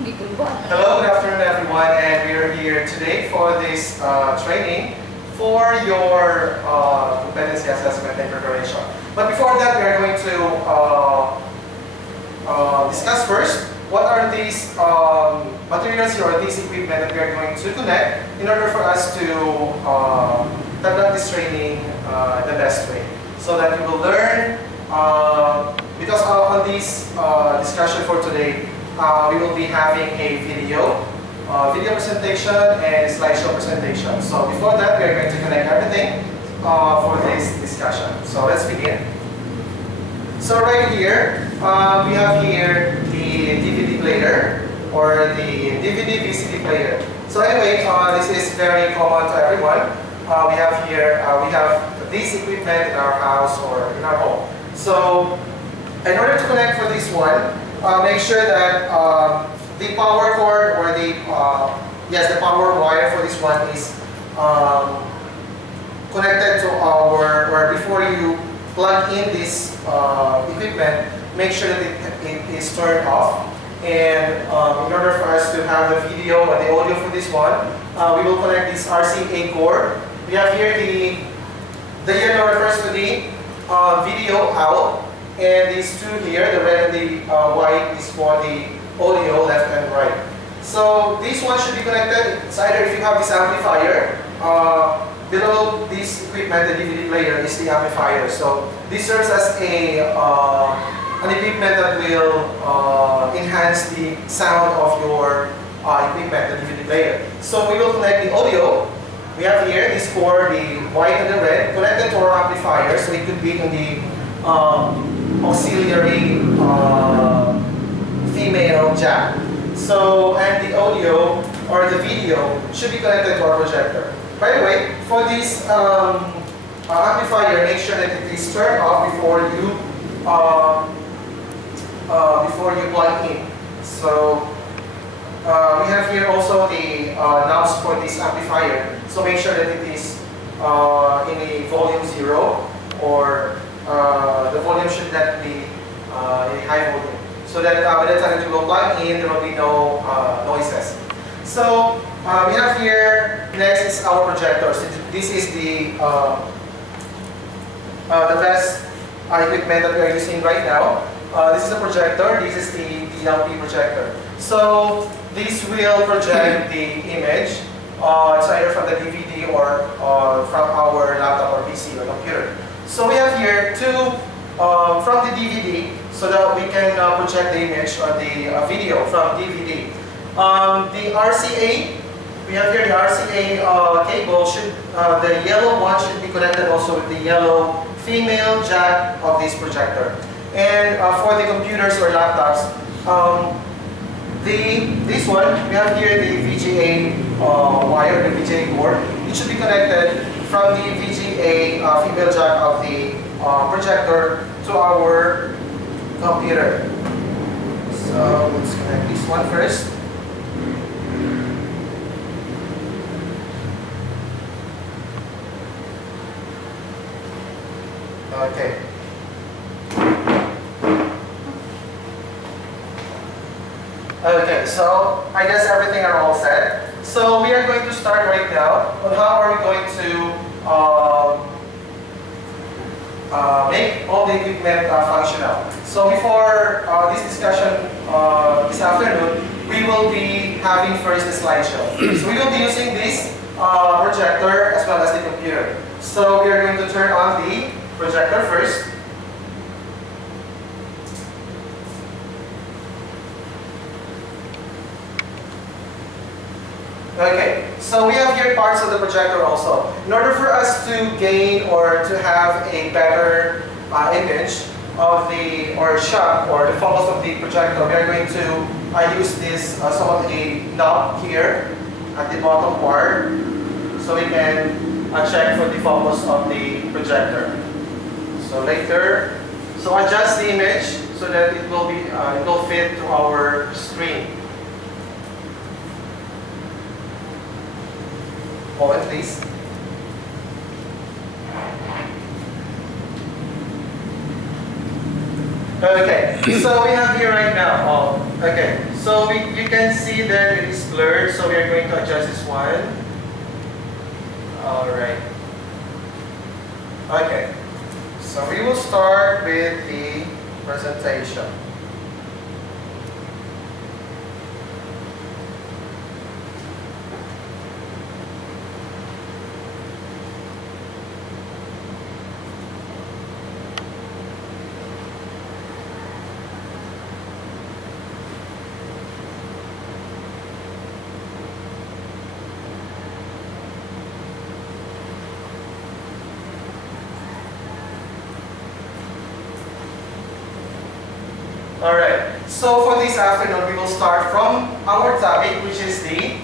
Hello, good afternoon everyone, and we are here today for this training for your competency assessment and preparation. But before that, we are going to discuss first what are these materials or these equipment that we are going to connect in order for us to conduct this training the best way, so that you will learn, because on this discussion for today, we will be having a video presentation and slideshow presentation. So before that, we are going to connect everything for this discussion. So let's begin. So right here, we have here the DVD player or the DVD VCD player. So anyway, this is very common to everyone. We have here, we have this equipment in our house or in our home. So in order to connect for this one, make sure that the power cord or the the power wire for this one is connected to our, or before you plug in this equipment, make sure that it is turned off. And in order for us to have the video or the audio for this one, we will connect this RCA cord. We have here the yellow refers to the video out. And these two here, the red and the white, is for the audio left and right. So this one should be connected. It's either if you have this amplifier, below this equipment, the DVD player is the amplifier. So this serves as a an equipment that will enhance the sound of your equipment, the DVD player. So we will connect the audio. We have here this cord, the white and the red, connected to our amplifier. So it could be in the auxiliary female jack. So, and the audio or the video should be connected to our projector. By the way, for this amplifier, make sure that it is turned off before you plug in. So we have here also the knobs for this amplifier. So make sure that it is in a volume 0, or the volume should not be a high volume, so that by the time you will plug in, there will be no noises. So we have here, next is our projector. So this is the best equipment that we are using right now. This is a projector. This is the DLP projector. So this will project the image. It's either from the DVD or from our laptop or PC or computer. So we have here two from the DVD, so that we can project the image or the video from DVD. The RCA, we have here the RCA cable. The yellow one should be connected also with the yellow female jack of this projector. And for the computers or laptops, this one, we have here the VGA wire, the VGA cord. It should be connected from the VGA female jack of the projector to our computer. So let's connect this one first. Okay. Okay, so I guess everything are all set. So we are going to start right now on how are we going to make all the equipment functional. So before this discussion this afternoon, we will be having first the slideshow. So we will be using this projector as well as the computer. So we are going to turn on the projector first. Okay, so we have here parts of the projector also. In order for us to gain or to have a better image of the, or shot, or the focus of the projector, we are going to use this somewhat a knob here at the bottom part, so we can check for the focus of the projector. So later, so adjust the image so that it will be it will fit to our screen. Moment, please. Okay, so we have here right now Okay, so you can see that it is blurred, so we are going to adjust this one. Alright. Okay, so we will start with the presentation. Alright, so for this afternoon, we will start from our topic, which is the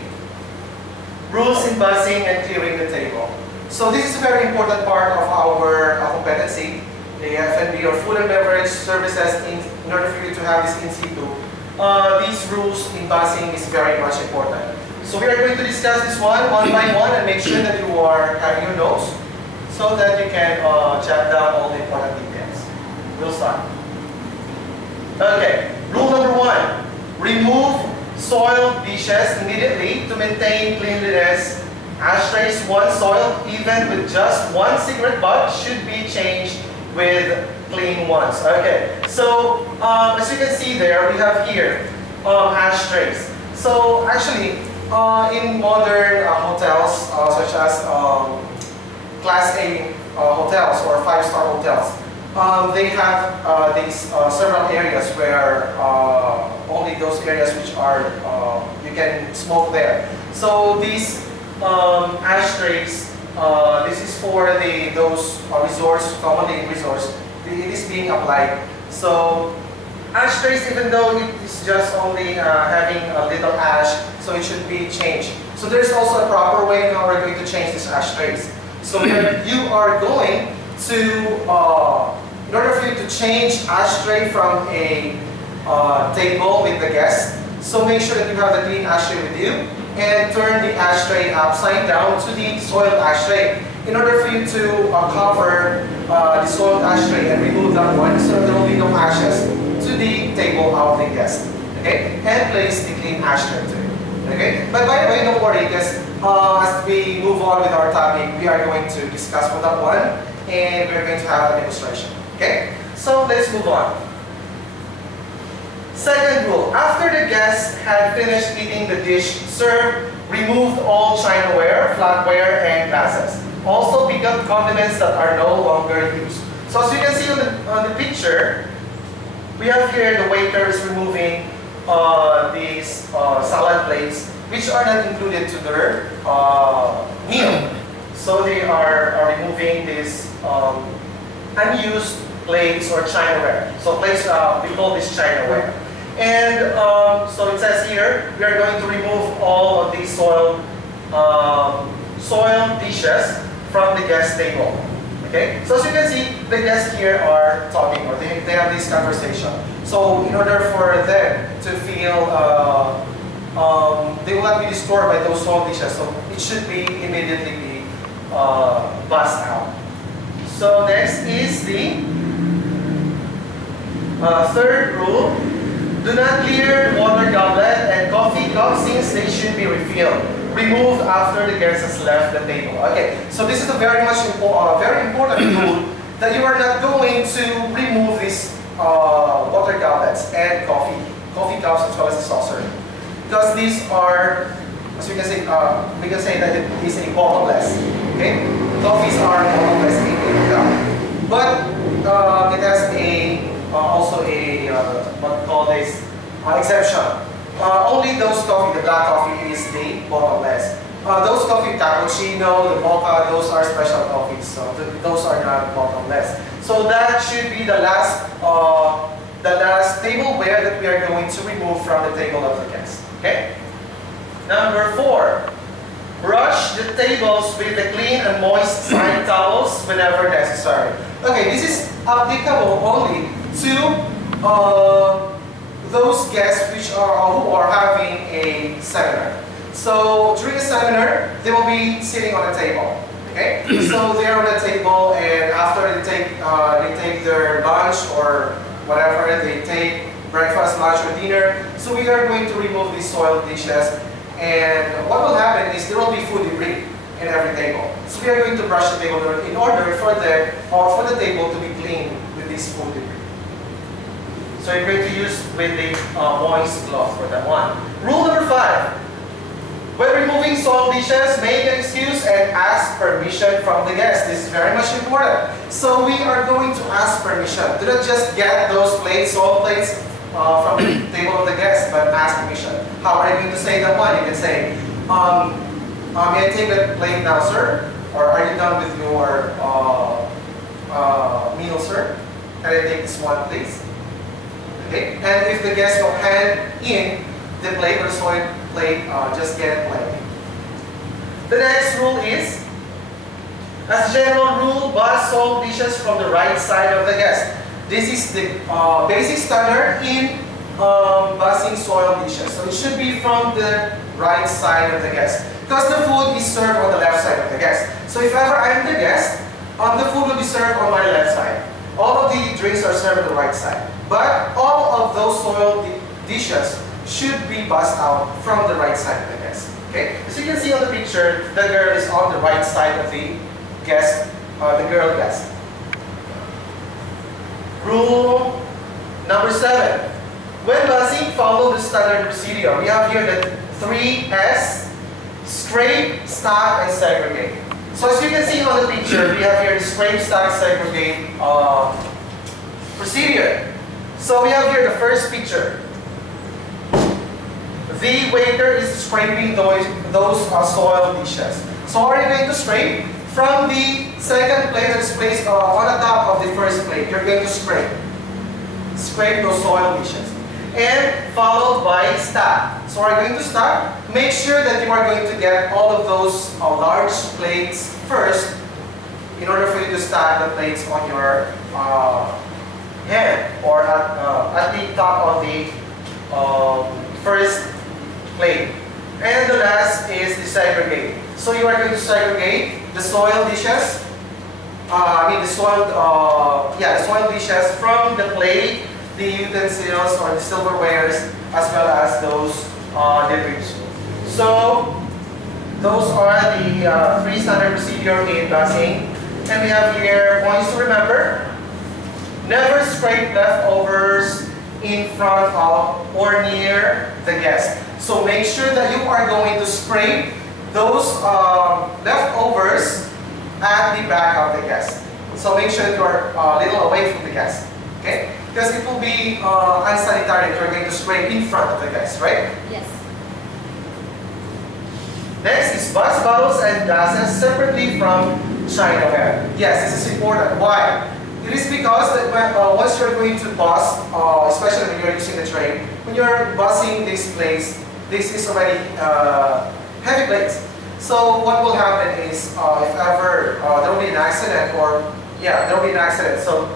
rules in buzzing and clearing the table. So this is a very important part of our competency, the F&B or food and beverage services. In order for you to have this in situ, these rules in buzzing is very much important. So we are going to discuss this one by one and make sure that you are having your notes so that you can jot down all the important details. We'll start. Okay, rule number one, remove soiled dishes immediately to maintain cleanliness. Ashtrays once soiled, even with just one cigarette butt, should be changed with clean ones. Okay, so as you can see there, we have here ashtrays. So actually, in modern hotels, such as Class A hotels or 5-star hotels, they have these several areas where only those areas which are you can smoke there. So these ashtrays, this is for those resorts, commonly in resorts, it is being applied. So ashtrays, even though it is just only having a little ash, so it should be changed. So there's also a proper way how we're going to change these ashtrays. So you are going to in order for you to change ashtray from a table with the guest, so make sure that you have the clean ashtray with you and turn the ashtray upside down to the soiled ashtray in order for you to cover the soiled ashtray and remove that one so there will be no ashes to the table of the guest. Okay? And place the clean ashtray too. Okay? But by the way, don't worry, because as we move on with our topic, we are going to discuss for that one and we're going to have a demonstration. Okay, so let's move on. Second rule, after the guest had finished eating the dish served, remove all chinaware, flatware, and glasses. Also pick up condiments that are no longer used. So as you can see on the picture, we have here the waiter is removing these salad plates which are not included to their meal. So they are removing this unused plates or chinaware. So plates, we call this chinaware. And so it says here, we are going to remove all of these soiled dishes from the guest table. Okay? So as you can see, the guests here are talking or they have this conversation. So in order for them to feel, they will not be disturbed by those soiled dishes. So it should be immediately be buzzed out. So next is the third rule. Do not clear water goblet and coffee cup since they should be refilled. Removed after the guest has left the table. Okay, so this is a very important rule that you are not going to remove these water goblets and coffee cups as well as the saucer, because these are, as you can say, we can say that it is a bottomless. Okay, coffees are bottomless in cup, but it has a also a what we call this exception. Only those coffee, the black coffee is the bottomless. Those coffee, cappuccino, the mocha, those are special coffees. So those are not bottomless. So that should be the last tableware that we are going to remove from the table of the guest. Okay. Number 4. Brush the tables with the clean and moist side towels whenever necessary. Okay, this is applicable only to those guests who are having a seminar. So during a seminar, they will be sitting on a table. Okay, so they are on a table, and after they take their lunch or whatever, they take breakfast, lunch, or dinner. So we are going to remove these soiled dishes, and what will happen is there will be food debris in every table. So we are going to brush the table in order for the table to be clean with this food debris. So you're going to use with the moist cloth for that one. Rule number 5. When removing soiled dishes, make an excuse and ask permission from the guest. This is very much important. So we are going to ask permission. Do not just get those plates, soiled plates from the table of the guest, but ask permission. How are you going to say that one? You can say, may I take that plate now, sir? Or are you done with your meal, sir? Can I take this one, please? Okay. And if the guest will hand in the plate or soiled plate, just get it plain. The next rule is, as a general rule, bus soiled dishes from the right side of the guest. This is the basic standard in busing soiled dishes. So it should be from the right side of the guest, because the food is served on the left side of the guest. So if ever I'm the guest, the food will be served on my left side. All of the drinks are served on the right side. But all of those soiled dishes should be bussed out from the right side of the guest. Okay? As you can see on the picture, the girl is on the right side of the guest, the girl guest. Rule number 7. When bussing, follow the standard procedure. We have here the 3S: scrape, stack, and segregate. So as you can see on the picture, we have here the scrape, stack, segregate procedure. So we have here the first picture. The waiter is scraping those soiled dishes. So how are you going to scrape? From the second plate that is placed on the top of the first plate, you're going to scrape. Scrape those soiled dishes. And followed by stack. So are you going to stack? Make sure that you are going to get all of those large plates first in order for you to stack the plates on your hand or at the top of the first plate. And the last is the segregate. So you are going to segregate the soiled dishes, the soiled dishes from the plate, the utensils or the silverwares, as well as those debris. So those are the 3 standard procedure in bussing. And we have here points to remember. Never scrape leftovers in front of or near the guest. So make sure that you are going to scrape those leftovers at the back of the guest. So make sure that you are a little away from the guest. Okay? Because it will be unsanitary if you're going to scrape in front of the guest, right? Yes. Next is bus bottles and glasses separately from chinaware. Yes, this is important. Why? It is because that when, once you're going to bus, especially when you're using the tray, when you're busing this place, this is already heavy plates. So what will happen is, if ever there will be an accident, there will be an accident. So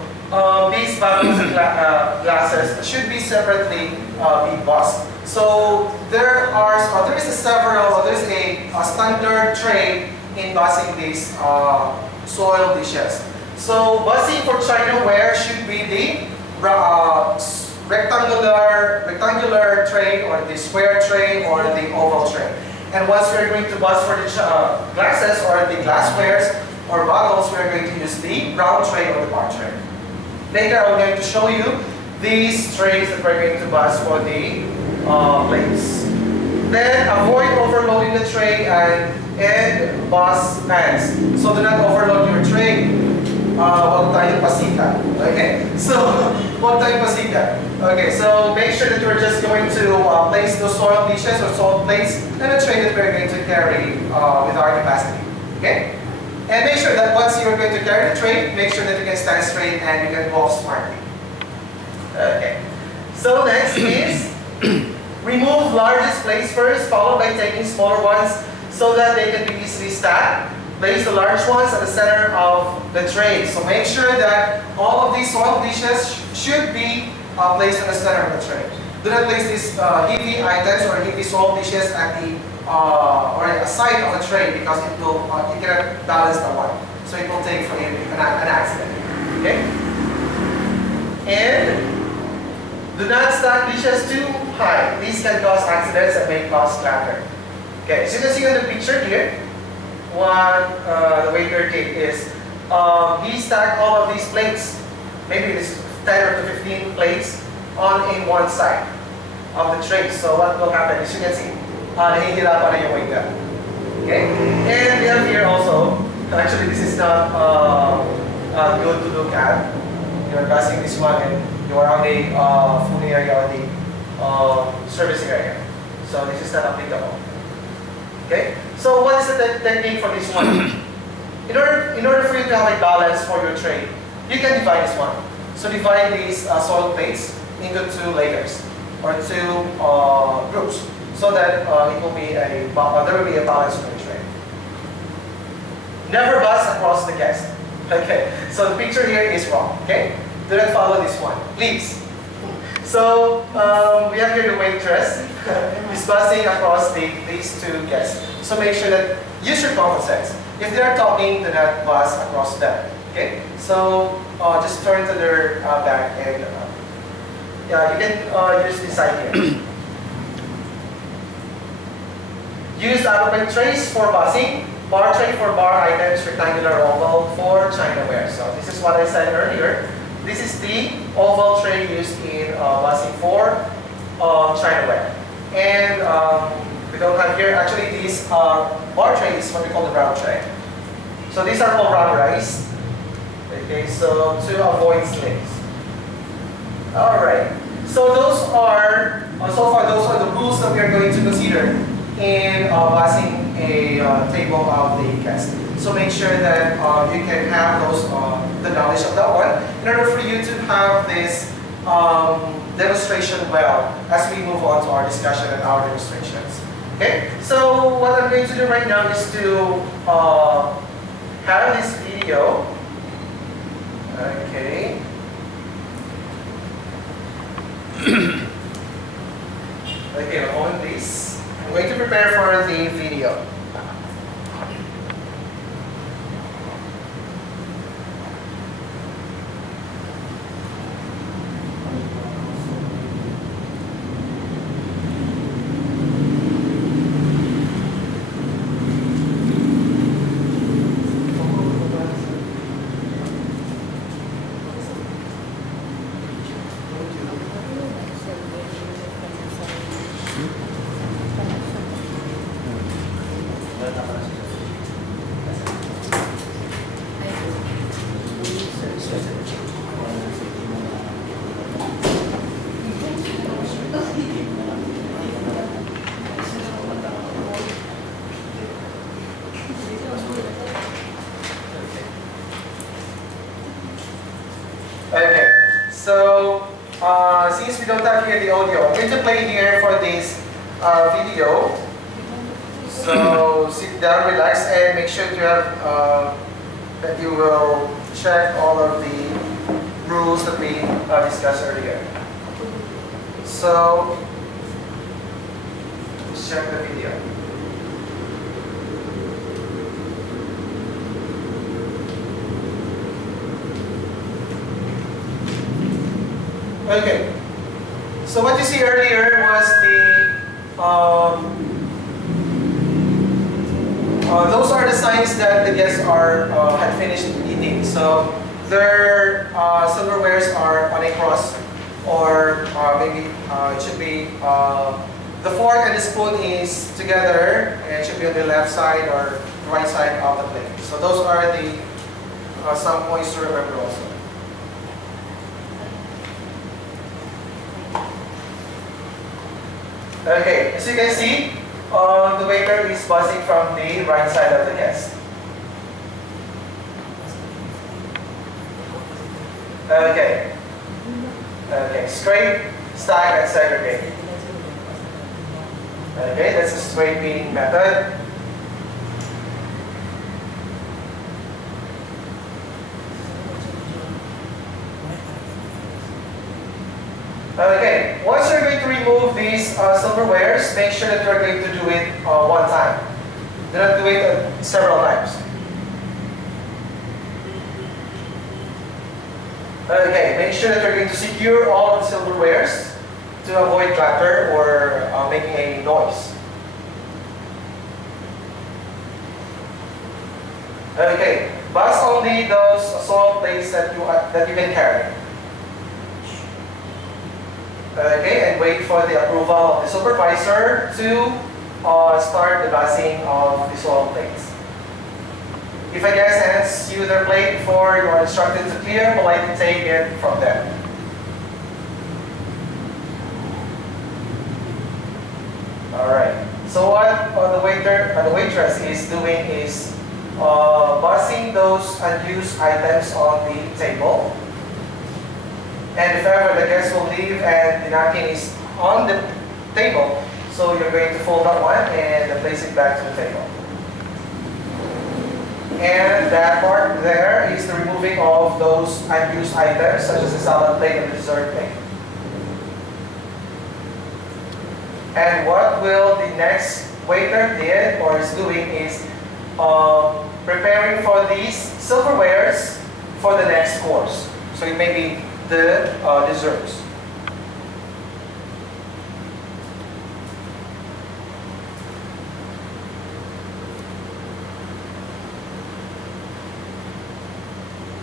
these bottles and glasses should be separately be bussed. So there is a standard tray in bussing these soiled dishes. So bussing for chinaware should be the rectangular tray, or the square tray, or the oval tray. And once we're going to bus for the glasses or the glasswares or bottles, we're going to use the round tray or the bar tray. Later, I'm going to show you these trays that we're going to bus for the plates. Then avoid overloading the tray and bus pans. So do not overload your tray. Huwag tayong pasika. Okay? So, huwag tayong pasika. Okay, so make sure that you're just going to place those soiled dishes or soiled plates in a tray that we're going to carry with our capacity. Okay? And make sure that once you're going to carry the tray, make sure that you can stand straight and you can walk smartly. Okay. So next is remove largest plates first, followed by taking smaller ones so that they can be easily stacked. Place the large ones at the center of the tray. So make sure that all of these soiled dishes should be placed at the center of the tray. Do not place these heavy items or heavy soiled dishes at the or at the side of the tray, because it cannot balance the one. So it will take for you an accident. Okay? And Do not stack dishes too high. These can cause accidents and may cause clatter. Okay, so you can see on the picture here, what the waiter did is, he stacked all of these plates, maybe this 10 or 15 plates, on one side of the tray. So what will happen is, you can see, nahihirapan na yung waiter. Okay, and we have here also, actually this is not good to look at. You're passing this one and you are on the food area or the service area. So this is not applicable. Okay? So what is the technique for this one? In order for you to have a balance for your tray, you can divide this one. So divide these soil plates into 2 layers or 2 groups, so that there will be a balance in your tray. Never bust across the guest. Okay, so the picture here is wrong. Okay, do not follow this one, please. So we have here the waitress is busting across these 2 guests. So make sure that use your common sense. If they are talking, do not bust across them. Okay, so just turn to their back and yeah, you can use this side here. Use aluminum trays for bussing. Bar tray for bar items, rectangular oval for Chinaware. So this is what I said earlier. This is the oval tray used in bussing for Chinaware. And we don't have here, actually these bar tray is what we call the round tray. So these are all rubberized. Okay, so to avoid slips. Alright, so those are, so far those are the rules that we are going to consider in bussing a table of the guest. So make sure that you can have those the knowledge of that one in order for you to have this demonstration well as we move on to our discussion and our demonstrations. Okay, so what I'm going to do right now is to have this video. Okay. Okay, a moment please. I'm going to prepare for the video. Okay, so since we don't have here the audio, I'm going to play here for this video. So sit down, relax, and make sure to have that you will check all of the rules that we discussed earlier. So let's check the video. Okay, so what you see earlier was those are the signs that the guests had finished eating. So their silverwares are on a cross, or maybe it should be the fork and the spoon is together, and it should be on the left side or right side of the plate. So those are the some points to remember also. Okay, as you can see, the waiter is buzzing from the right side of the guest. Okay. Okay, straight, stack, and segregate. Okay, that's the straight beating method. Okay, once you're going to remove these silverwares, make sure that you're going to do it one time. Do not do it several times. Okay, make sure that you're going to secure all the silverwares. to avoid clatter or making a noise. Okay, bus only those small plates that you can carry. Okay, and wait for the approval of the supervisor to start the busing of the soil plates. If a guest hands you their plate before you are instructed to clear, politely take it from them. Alright, so what the waiter the waitress is doing is busing those unused items on the table. And if ever the guest will leave and the napkin is on the table, so you're going to fold that one and place it back to the table. And that part there is the removing of those unused items, such as the salad plate and the dessert plate. And what will the next waiter did or is doing is preparing for these silverwares for the next course. So it may be the desserts.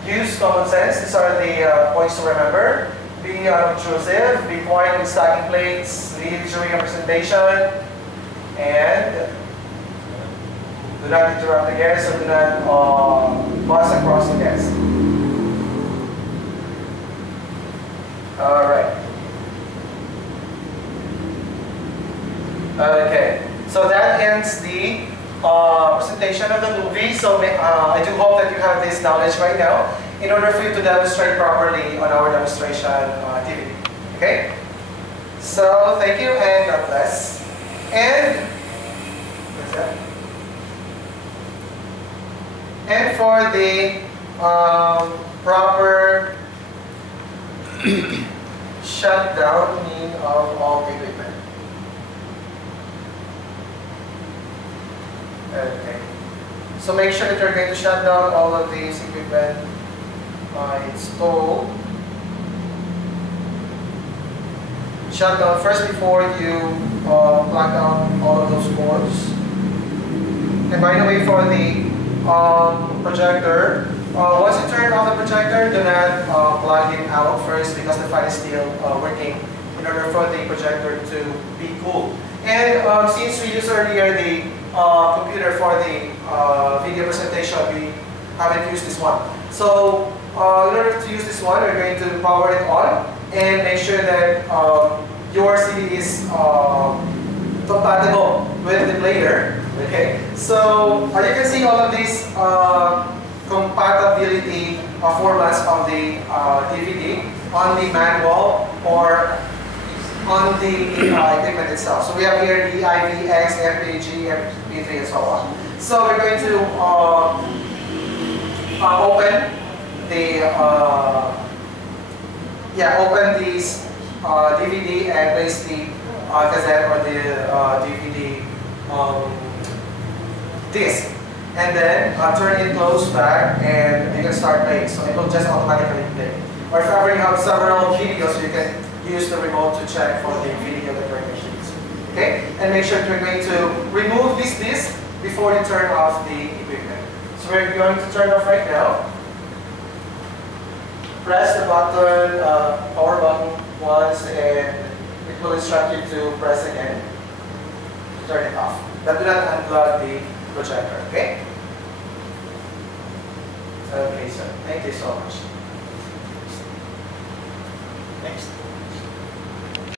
Use common sense. These are the points to remember. Be unobtrusive, be quiet in stacking plates, lead during a presentation, and do not interrupt the guests or do not buzz across the guests. Alright. Okay, so that ends the presentation of the movie. So I do hope that you have this knowledge right now in order for you to demonstrate properly on our demonstration activity. Okay? So thank you and God bless. And what's that? And for the proper shutdown of all the equipment. Okay. So make sure that you're going to shut down all of these equipment installed. Shut down first before you plug down all of those cords. And by the way, for the projector, once you turn on the projector, do not plug it out first because the fan is still working in order for the projector to be cool. And since we used earlier the computer for the video presentation, we haven't used this one. So in order to use this one, we're going to power it on and make sure that your CD is compatible with the player. Okay, so you can see all of these compatibility formats of the DVD on the manual or on the equipment itself. So we have here the IVX, MPG, MP3, and so on. So we're going to open the open these DVD and place the cassette or the DVD disc, and then turn it close back, and you can start playing. So it will just automatically play. Or if ever you have several videos, you can use the remote to check for the video that you're going to use. Okay, and make sure you're going to remove this disc before you turn off the equipment. So we're going to turn off right now. Press the button, power button once, and it will instruct you to press again to turn it off. But do not unplug the projector, okay? Okay, sir. Thank you so much. Next.